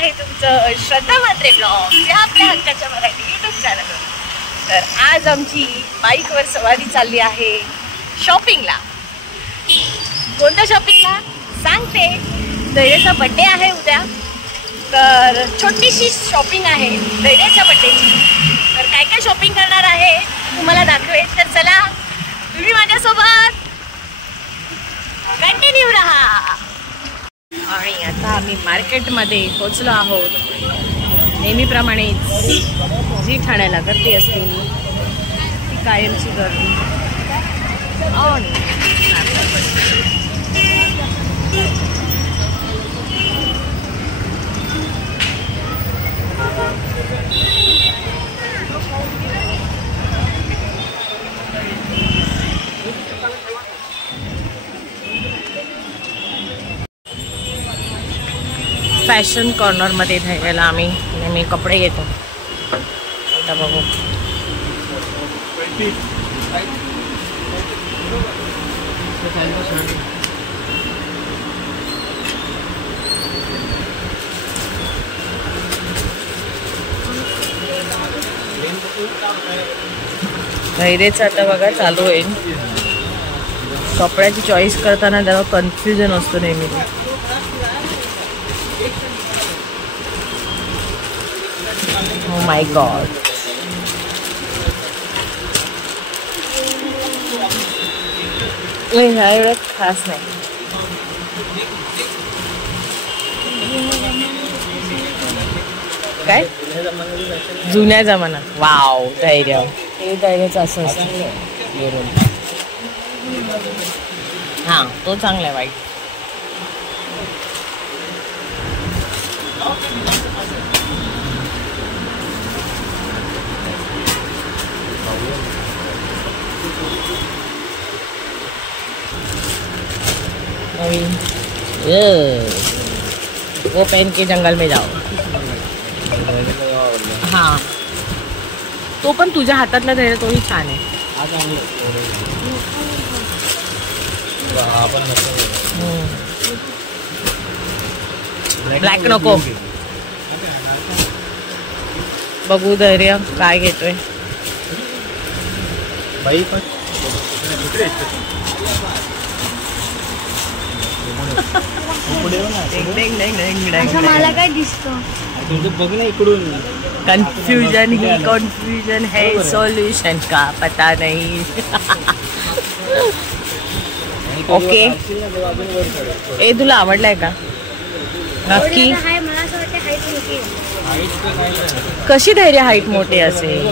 आहे तुमचं श्रद्धा म्हात्रे ब्लॉग या आपल्या हक्काच्या मराठी यूट्यूब चॅनल। तर आज आमची बाईकवर सवारी चालली आहे शॉपिंगला। कोणत्या शॉपिंगला सांगते। धैर्याचा बर्थडे आहे उद्या, तर छोटीशी शॉपिंग आहे धैर्याच्या बर्थडेची। तर काय काय शॉपिंग करणार आहे तुम्हाला दाखवेल, तर चला तुम्ही माझ्यासोबत कंटिन्यू रहा। आणि आता आम्ही मार्केटमध्ये पोहोचलो आहोत। नेहमीप्रमाणेच जी ठाण्याला गर्दी असते ती कायमची गर्दी। आणि फॅशन कॉर्नर मध्ये धैर्याला आम्ही नेहमी कपडे घेतो। आता बघू धैर्याचं आता बघा चालू होईल। कपड्याची चॉईस करताना त्याला कन्फ्युजन असतो नेहमी। Oh my God. ह्या एवढं खास नाही। काय जुन्या जमान्यात? वाव धैर्य, हे धैर्याचं असं असतं। हा तो चांगला आहे। वाईट वो पहन के जंगल में जाओ। हाँ तो पण तुझ्या हातातला धैर्य तोही छान आहे। ब्लॅक नको। बघू धैर्य काय घेतोय। मला काय दिसतं बघ ना इकडून। कन्फ्यूजन ही कन्फ्यूजन है, सॉल्यूशन का पता नहीं। ओके ए तुला आवडलाय का नक्की? कशी धैर्य हाईट मोठी असेल?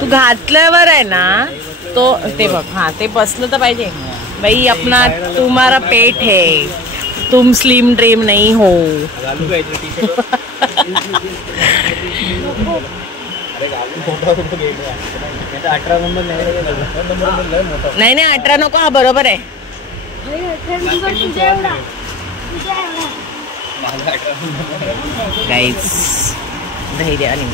तू घातल्यावर आहे ना तो ते बघ। हाँ ते बसलं तर पाहिजे भाई। अपना तुम्हारा पेट है, तुम स्लिम ड्रीम नहीं हो। नाही नाही 18 नको। हा बरोबर आहे। गाईज धैर्य आणि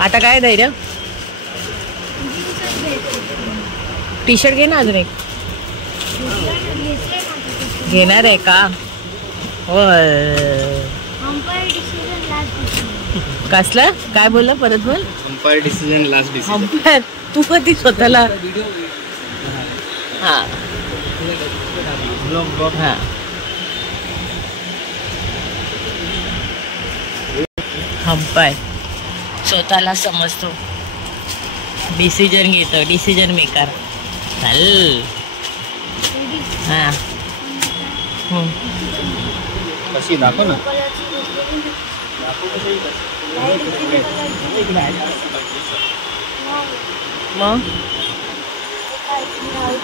आता काय धैर्य टी शर्ट घे ना अजून एक। घेणार आहे का? कसलं काय बोलला परत बोल। Umpire decision last decision. Umpire तू कधी स्वतःला हा हा अंपायर स्वतःला समजतो, डिसिजन घेतो, डिसिजन मेकर। चल हा कशी दाखव ना। मग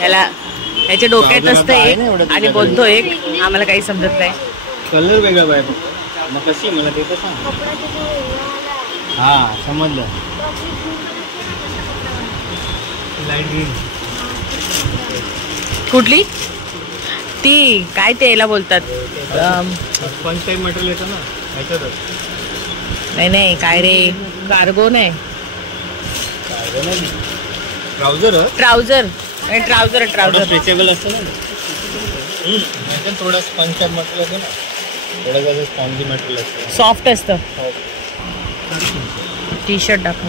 याला याच्या डोक्यात असतं एक आणि बोलतो एक। आम्हाला काही समजत नाही। कलर वेगळा पाहिजे मग कशी मला ते तर सांग। हा समजलं। लाईट ग्रीन कुठली ती काय ते याला बोलतात स्पंज टाइप मटेरियल येतं ना ह्याच्यातच। नाही नाही काय रे कार्गो नाही। Trouser trouser trouser trouser stretchable असतं ना। थोडं स्पंज मटेरियल असतं ना, थोडं कसं स्पॉन्जी मटेरियल असतं, सॉफ्ट असतं. टी शर्ट दाखव.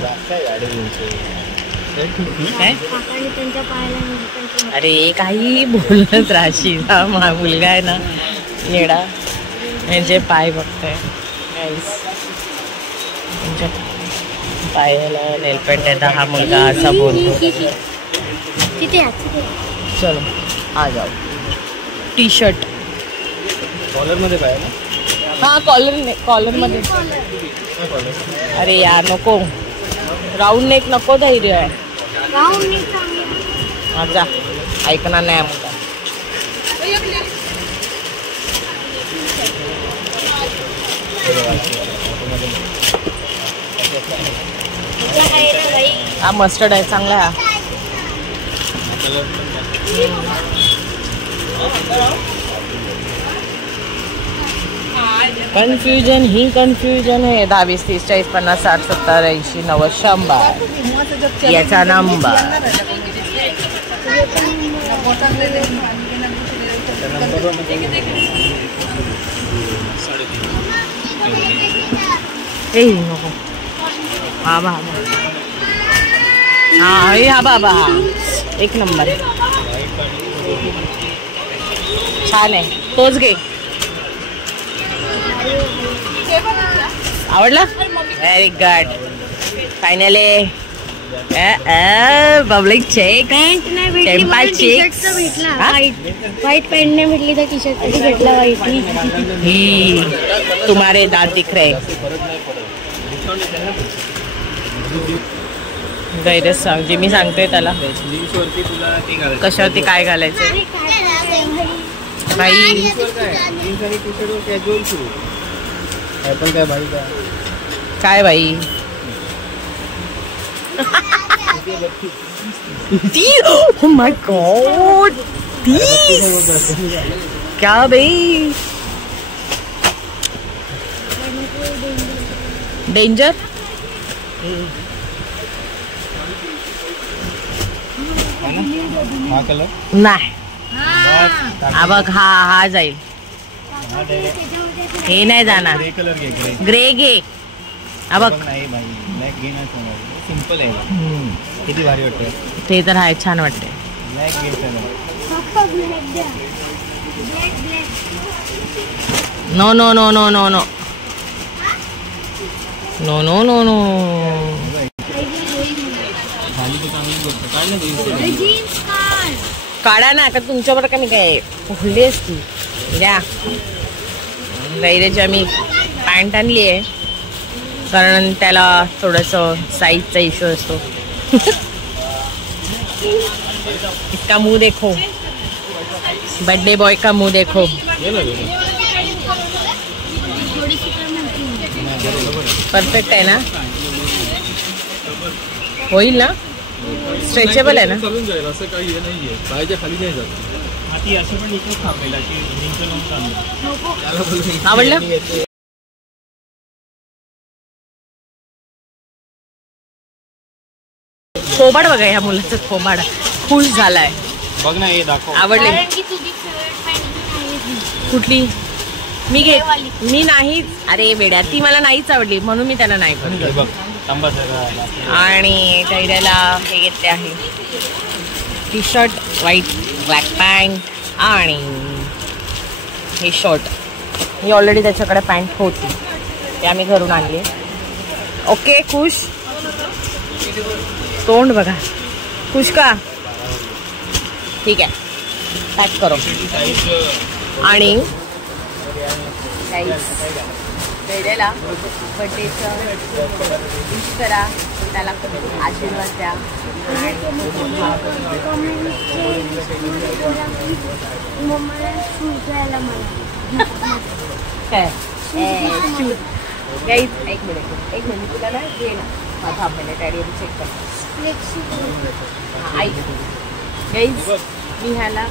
काय? अरे काही बोलत राहशील. हा मुलगा आहे ना येडा, यांचे पाय बघताय. त्यांच्या पायाला नेलपेंट आहे. हा मुलगा असा बोलतो. चलो आ जाओ. टी शर्ट कॉलर मध्ये पाहिजे ना. हा कॉलर मध्ये. अरे यार नको, राऊंड नेक नको. धैर्य आहे. जा ऐकणार नाही मुलगा. हा मस्टर्ड आहे, चांगला आहे. कन्फ्युजन ही कन्फ्युजन आहे. 10, 20, 30, 40, 50, 60, 70, 80, 90, 100 याचा नंबर. ए नको. हा बाबा एक नंबर छान आहे. तोच घे. आवडला? Very good. Finally public check. Temple check white pant नाही भेटली तर टी शर्ट तरी भेटला व्हाइट. ही तुम्हारे दांत दिख रहे. गैरच सांग जे मी सांगतोय त्याला. कशावरती काय घालायचं बाई? काय बाई? Oh my God! क्या बाई? डेंजर. हा कलर नाही. हा बघ, हा जाईल. हे नाही जाणार. ग्रे कलर घे. ग्रे घे. हा बघ. नाही भाई, ब्लॅक घे ना. सिंपल आहे. किती भारी वाटतं. ते तर आहे, छान वाटते. ब्लॅक घे. No no no no no no no no no no. काढा ना. का तुमच्यावर का नाही काय फुगली असती. द्या. गैरेची आम्ही पॅन्ट आणली आहे कारण त्याला थोडंसं साईजचा इश्यू असतो. इसका मुंह देखो. बर्थडे बॉय का मुंह देखो. परफेक्ट आहे ना? होईल ना? स्ट्रेचेबल आहे ना? असं काही हे नाहीये. पायाच्या खाली नाही जात. असं पण इथं थांबेला की आवडलं? खोबाड बघा. ह्या मुलाचं खोबाड खुश झालाय. बघ ना. हे दाखव. आवडले? कुठली? मी नाही. अरे वेड्या, ती मला नाहीच आवडली म्हणून मी त्यांना नाही बोलले. आणि धैर्याला हे घेतले आहे T shirt, white black pant आणि हे शर्ट. ही ऑलरेडी त्याच्याकडे पॅन्ट होती, ते आम्ही घरून आणली. ओके खुश. तोंड बघा. खुश का? ठीक आहे, पॅक करो. आणि धैर्याला बड्डेचं विश करा, त्याला आशीर्वाद द्या. काय एक मिनिट तुला ना घे ना. माझा आपल्याला डॅडी चेक कर. ऐक गाईज, मी ह्याला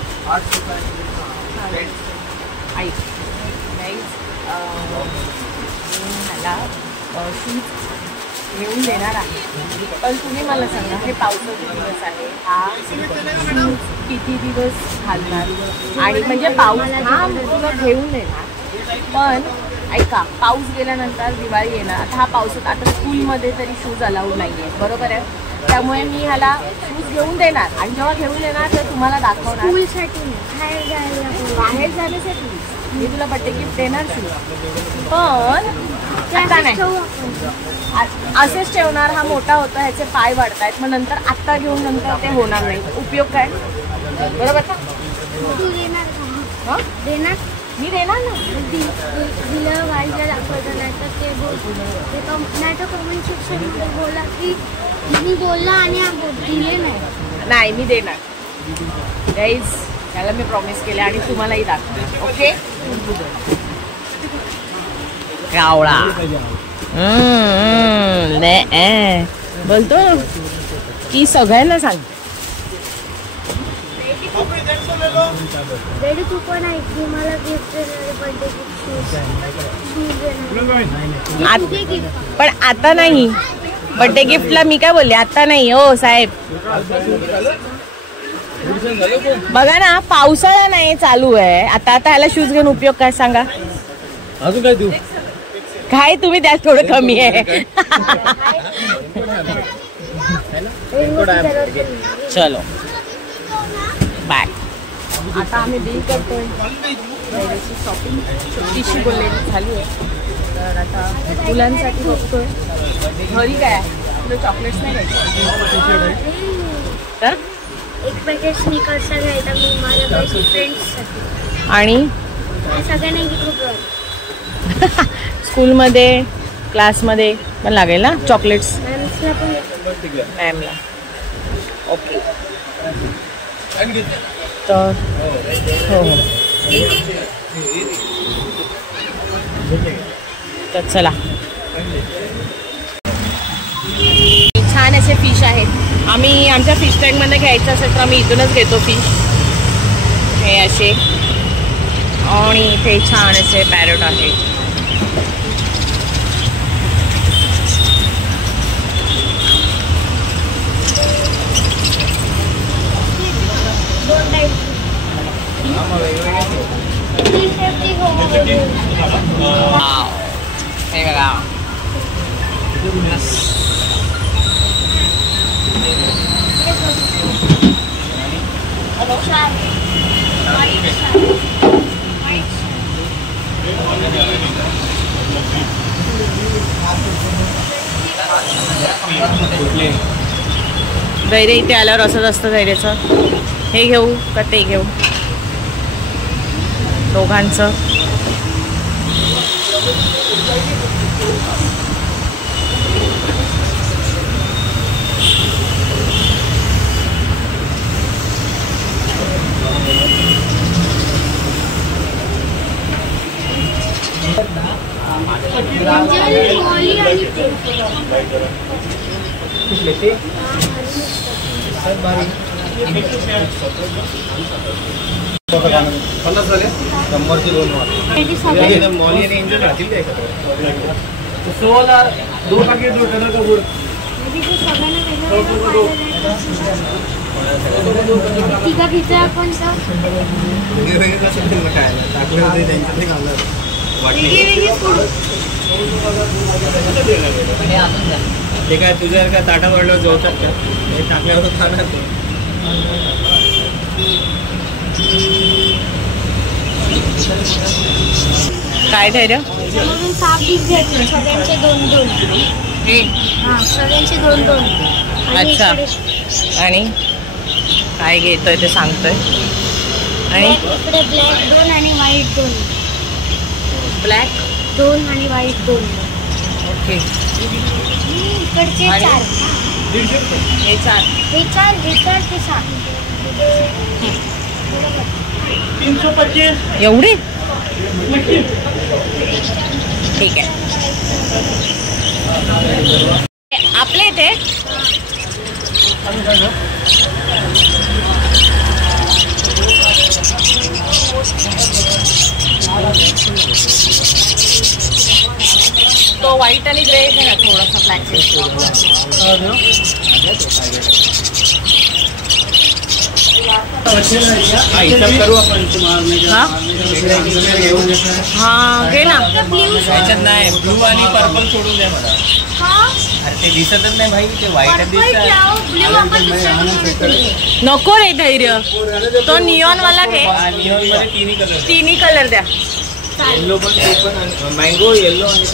ऐक गाईज, ह्याला शूज घेऊन देणार आहे. पण तुम्ही मला सांगा, हे पावसाचे दिवस आहे, हा शूज किती दिवस घालणार? आणि म्हणजे पाऊस हा तुला घेऊन देणार, पण ऐका, पाऊस गेल्यानंतर दिवाळी येणार. आता हा पावसात, आता स्कूलमध्ये तरी शूज अलाउड नाही आहे, बरोबर आहे. त्यामुळे मी ह्याला शूज घेऊन देणार आणि जेव्हा घेऊन येणार तर तुम्हाला दाखवणार. स्कूलसाठी बाहेर जाण्यासाठी मी तुला बर्थडे गिफ्ट देणार शूज, पण आता नाही, असेच ठेवणार. हा मोठा होता, ह्याचे पाय वाढतायत, मग नंतर आत्ता घेऊन नंतर ते होणार नाही. उपयोग काय? बरोबर ना? तू देणार का? हां देणार? मी देणार ना. दिलं वाईला दाखवलं, नाही तर ते नाही तर कमेंट सेक्शनमध्ये बोला की मी बोलला आणि दिले नाही. नाही, मी देणार गाईज, त्याला मी प्रॉमिस केले आणि तुम्हालाही दाखवणार. ओके? कावळा बोलतो की सगळ्यांना सांग. डॅडी तू पण ऐक की मला गिफ्ट देणार, बर्थडे गिफ्ट. पण आता नाही. बर्थडे गिफ्टला मी काय बोलले, आता नाही हो साहेब. बघा ना, पावसाळा नाही चालू आहे आता. आता ह्याला शूज घेऊन उपयोग काय सांगा? अजून काय देऊ? काय तुम्ही त्यात थोडं कमी आहे. चलो बाय. आता आम्ही डील करतोय, शॉपिंग सुट्टीशी बोललेली झाली आहे. तर आता मुलांसाठी बघतोय. घरी काय तुला चॉकलेट्स नाही घ्यायचे तर एक पॅकेट स्निकर्सचा घ्यायचा मी माझ्या बेस्ट फ्रेंड्ससाठी, आणि सगळ्यांना गिफ्ट. स्कूलमध्ये क्लासमध्ये पण लागेल ना चॉकलेट्स मॅम्सला पण मॅमला. ओके, तर हो हो, तर चला. छान असे फिश आहेत. आम्ही आमच्या फिश टँकमध्ये घ्यायचं असेल तर आम्ही इथूनच घेतो फिश. हे असे, आणि इथे छान असे पॅरट आहेत. हे बघा, गैरे इथे आल्यावर असंच असतं गैरेचं. हे घेऊ का ते घेऊ, दोघांचं. ते काय तुझ्या का ताटा वाढलं जोडतात का? हे टाकल्यावर खाणार ते. काय ठरलं? सात पीस घ्यायचे, सगळ्यांचे 2-2. हे हां, सगळ्यांचे 2-2. अच्छा, आणि काय घेतोय ते सांगतोय. आणि इकडे ब्लॅक 2 आणि व्हाईट 2. ब्लॅक 2 आणि व्हाईट 2. ओके. इकडचे आणि 4. हे 4. हे 4 ते 7. 325 एवढे? ठीक आहे. आपल्या इथे तो व्हाईट आणि ग्रे आहे ना थोडासा ब्लॅक. करू आपण हा घे ना. त्याच्यात नाही ब्लू आणि पर्पल सोडून द्या मला. अरे ते दिसतच नाही भाई, ते व्हाईट दिसत. नको रे धैर्य, तो नियॉन वाला घे. नियॉन मध्ये तिन्ही कलर द्या. येल्लो पण, ते पण मँगो येल्लो आणि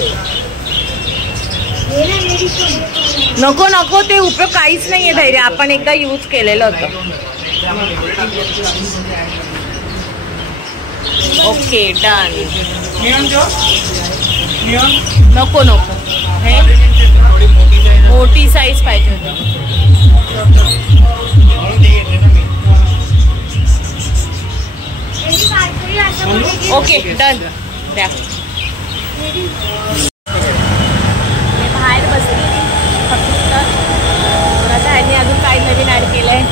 नको नको, ते उपयोग काहीच नाहीये धैर्य, आपण एकदा यूज केलेलं होतं. Okay done. नको नको, हे मोठी साईज पाहिजे होती. ओके डन द्या. बाहेर बसली फक्त. आता ह्यांनी अजून काय नवीन ऍड केलंय.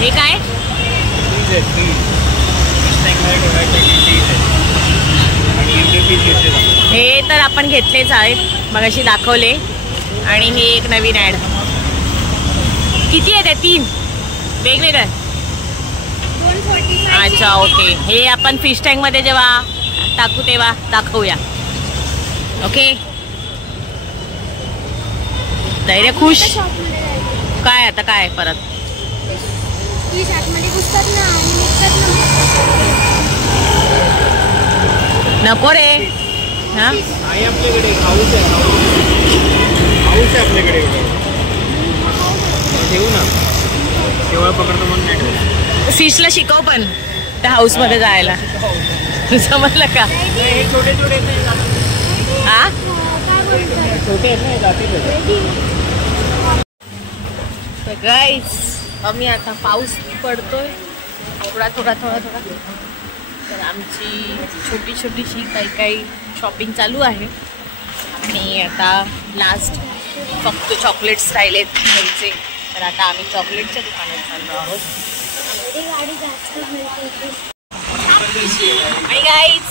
हे काय हे तर आपण घेतलेच आहेत, मगाशी दाखवले. आणि हे एक नवीन ऍड. किती आहे त्या? 3 वेगवेगळे. अच्छा ओके. हे आपण फिश टँक मध्ये जेव्हा टाकू तेव्हा दाखवूया. ओके धैर्य खुश. काय आता काय परत नको रे. हा आपल्याकडे हाऊस आहे, हाऊस आहे आपल्याकडे. ठेवू ना, तेव्हा पकडतो म्हणून नाही ठेवू. फिशला शिकव पण त्या हाऊस मध्ये जायला. समजलं का? हे छोटे छोटे हा छोटे आहेत ना. गाईस आम्ही आता पाऊस पडतोय थोडा थोडा थोडा थोडा. तर आमची छोटी छोटीशी काही शॉपिंग चालू आहे. आणि आता लास्ट फक्त चॉकलेट्स राहिलेत घ्यायचे. तर आता आम्ही चॉकलेटच्या दुकानात चाललो आहोत. आणि गाईज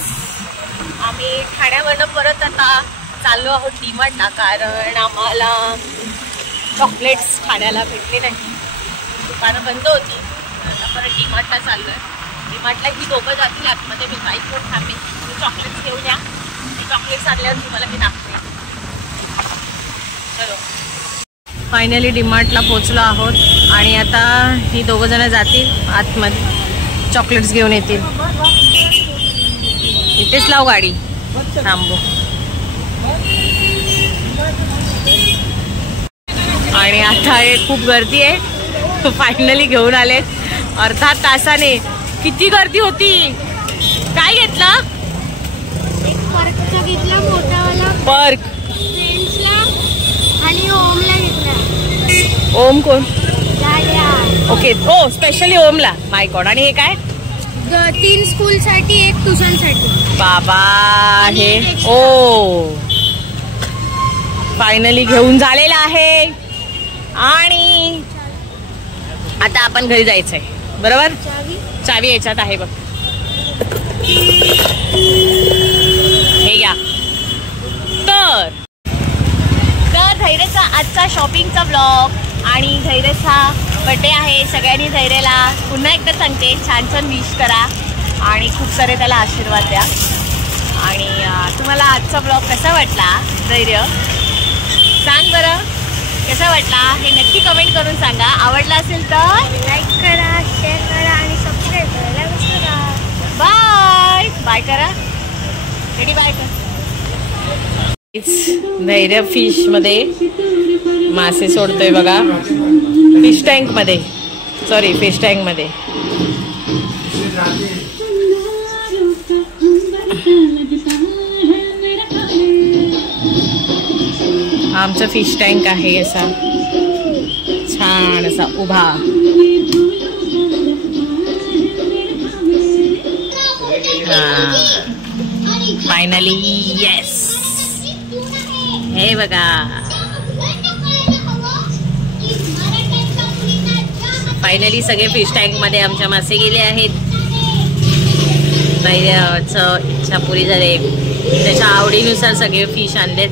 आम्ही ठाण्यावरनं परत आता चाललो आहोत डीमार्टला, कारण आम्हाला चॉकलेट्स ठाण्याला भेटले नाही. दुकानं बंद होती. आता परत डीमार्टला चाललो आहे. डीमार्टला ही दोघं जातील आतमध्ये, मी बाईकवर थांबे. तुम्ही चॉकलेट्स घेऊन या. चॉकलेट्स आणल्यावर तुम्हाला मी दाखवे. चलो फायनली डीमार्टला पोचलो आहोत. आणि आता ही दोघं जण जातील आतमध्ये, चॉकलेट्स घेऊन येतील. इथेच लाव गाडी, थांबू. आणि आता खूप गर्दी आहे. फायनली घेऊन आलेत अर्धा तासाने. किती गर्दी होती. काय घेतला? घेतला मोठावाला पर्क आणि ओमला घेतला. ओम कोण? ओके हो, स्पेशली ओमला. माय गॉड. आणि हे काय? 3 स्कूल साठी, 1 ट्युशन साठी. बाबा हे ओ फायनली घेऊन झालेला आहे. आणि आता आपण घरी जायचंय बरोबर. चावी याच्यात आहे बघ. हे घ्या. तर धैर्यचा आजचा शॉपिंगचा ब्लॉग आणि धैर्यचा बर्थडे आहे. सगळ्यांनी धैर्यला पुन्हा एकदा सांगते, छान छान विश करा आणि खूप सारे त्याला आशीर्वाद द्या. आणि तुम्हाला आजचा ब्लॉग कसा वाटला धैर्य सांग बरं. कसा वाटला हे नक्की कमेंट करून सांगा. आवडला असेल तर लाईक करा, शेअर करा आणि सबस्क्राईब करायला विसरू नका. बाय बाय करा. रेडी बाय कर. धैर्य फिश मध्ये मासे सोडतोय बघा. फिश टँक मध्ये, सॉरी फिश टँक मध्ये. आमचा फिश टँक आहे असा छान असा उभा. Finally yes. हे बघा फायनली सगळे फिश टँक मध्ये आमच्या मासे गेले आहेत. बाईचं इच्छा पुरी झाली. त्याच्या आवडीनुसार सगळे फिश आणलेत.